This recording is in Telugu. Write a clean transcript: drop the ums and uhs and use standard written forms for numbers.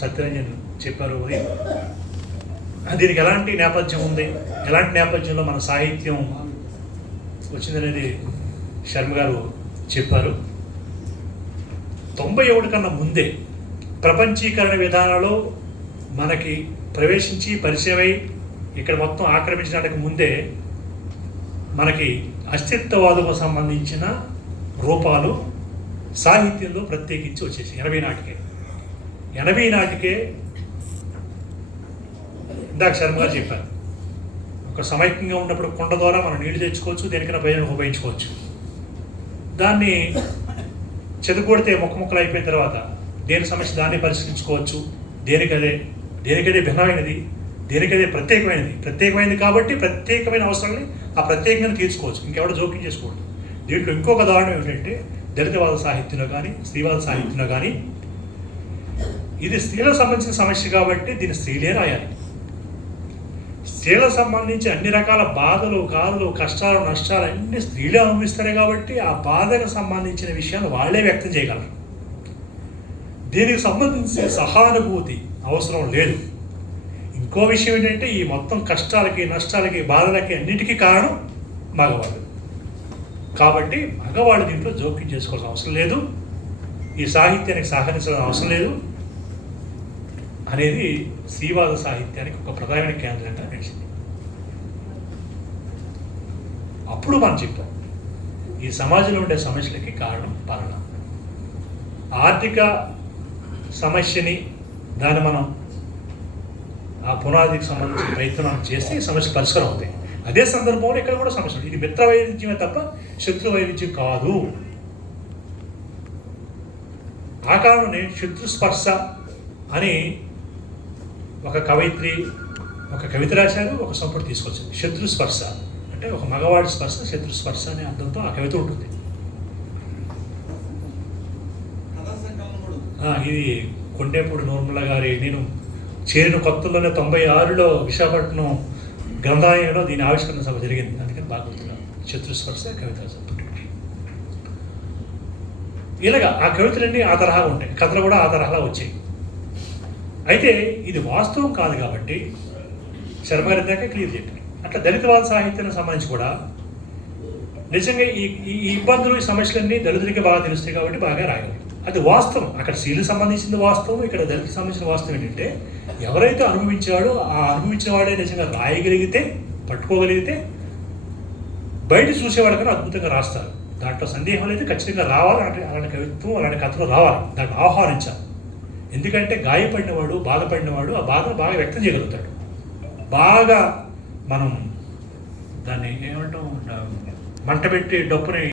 సత్యరంజన్ చెప్పారు. దీనికి ఎలాంటి నేపథ్యం ఉంది, ఎలాంటి నేపథ్యంలో మన సాహిత్యం వచ్చిందనేది శర్మ గారు చెప్పారు. 91 కన్నా ముందే ప్రపంచీకరణ విధానాలు మనకి ప్రవేశించి పరిచయమై ఇక్కడ మొత్తం ఆక్రమించడానికి ముందే మనకి అస్తిత్వవాదకు సంబంధించిన రూపాలు సాహిత్యంలో ప్రత్యేకించి వచ్చేసి 80 నాటికే ఇందాక శర్మ గారు చెప్పారు, ఒక సమైక్యంగా ఉన్నప్పుడు కుండ ద్వారా మనం నీళ్లు తెచ్చుకోవచ్చు, దేనికైనా ప్రయోజనం ఉపయోగించుకోవచ్చు. దాన్ని చెదకొడితే ముక్కలు అయిపోయిన తర్వాత దేని సమస్య దాన్ని పరిష్కరించుకోవచ్చు. దేనికదే భిన్నమైనది, దేనికదే ప్రత్యేకమైనది కాబట్టి ప్రత్యేకమైన అవసరాన్ని ఆ ప్రత్యేకంగా తీర్చుకోవచ్చు, ఇంకెవడ జోక్యం చేసుకోవద్దు. దీంట్లో ఇంకొక దారుణం ఏమిటంటే దళితవాద సాహిత్యంలో కానీ స్త్రీవాద సాహిత్యంలో కానీ ఇది స్త్రీలకు సంబంధించిన సమస్య కాబట్టి దీన్ని స్త్రీలే రాయాలి. స్త్రీలకు సంబంధించి అన్ని రకాల బాధలు, గాథలు, కష్టాలు, నష్టాలు అన్ని స్త్రీలే అనుభవిస్తారు కాబట్టి ఆ బాధకు సంబంధించిన విషయాలు వాళ్ళే వ్యక్తం చేయగలరు. దీనికి సంబంధించిన సహానుభూతి అవసరం లేదు. ఇంకో విషయం ఏంటంటే ఈ మొత్తం కష్టాలకి, నష్టాలకి, బాధలకి అన్నిటికీ కారణం మగవాళ్ళు కాబట్టి మగవాళ్ళు దీంట్లో జోక్యం చేసుకోవాల్సిన అవసరం లేదు, ఈ సాహిత్యానికి సహకరించాల్సిన అవసరం లేదు అనేది స్త్రీవాద సాహిత్యానికి ఒక ప్రధానమైన కేంద్రంగా నడిచింది. అప్పుడు మనం చెప్పాం ఈ సమాజంలో ఉండే సమస్యలకి కారణం పాలన. ఆర్థిక సమస్యని దాన్ని మనం ఆ పునాదికి సంబంధించిన ప్రయత్నం చేస్తే సమస్య పరిష్కారం అవుతాయి. అదే సందర్భంలో ఇక్కడ కూడా సమస్య, ఇది మిత్ర వైవిధ్యమే తప్ప శత్రు వైవిధ్యం కాదు. ఆ కారణమే శత్రుస్పర్శ అని ఒక కవయిత్రి ఒక కవిత రాశారు, ఒక సంపుటి తీసుకొచ్చింది. శత్రుస్పర్శ అంటే ఒక మగవాడి స్పర్శ, శత్రుస్పర్శ అనే అర్థంతో ఆ కవిత ఉంటుంది. ఇది కొండేపూడి నూర్మల గారి, నేను చేరిన కొత్తలోనే 96లో విశాఖపట్నం గ్రంథాలయంలో దీని ఆవిష్కరణ సభ జరిగింది, అందుకని బాగా గుర్తున్నాను. శత్రుస్పర్శ కవిత సంపుటి. ఇలాగా ఆ కవితలన్నీ ఆ తరహా ఉంటాయి, కథలు కూడా ఆ తరహాలో వచ్చాయి. అయితే ఇది వాస్తవం కాదు కాబట్టి శర్మ గారి దాకా క్లియర్ చెప్పారు. అట్లా దళితవాద సాహిత్యానికి సంబంధించి కూడా నిజంగా ఈ ఇబ్బందులు, ఈ సమస్యలన్నీ దళితులకి బాగా తెలుస్తాయి కాబట్టి బాగా రాయాలి. అది వాస్తవం. అక్కడ స్త్రీలకు సంబంధించిన వాస్తవం, ఇక్కడ దళితులకు సంబంధించిన వాస్తవం ఏంటంటే ఎవరైతే అనుభవించాడో ఆ అనుభవించిన వాడే నిజంగా రాయగలిగితే, పట్టుకోగలిగితే బయట చూసేవాళ్ళకన్నా అద్భుతంగా రాస్తారు. దాంట్లో సందేహం లేదు, ఖచ్చితంగా రావాలి. అలాంటి కవిత్వం, అలాంటి కథలు రావాలి, దాన్ని ఆహ్వానించాలి. ఎందుకంటే గాయపడినవాడు, బాధపడినవాడు ఆ బాధ బాగా వ్యక్తం చేయగలుగుతాడు. బాగా మనం దాన్ని ఏమంటాం, మంట పెట్టి డప్పుని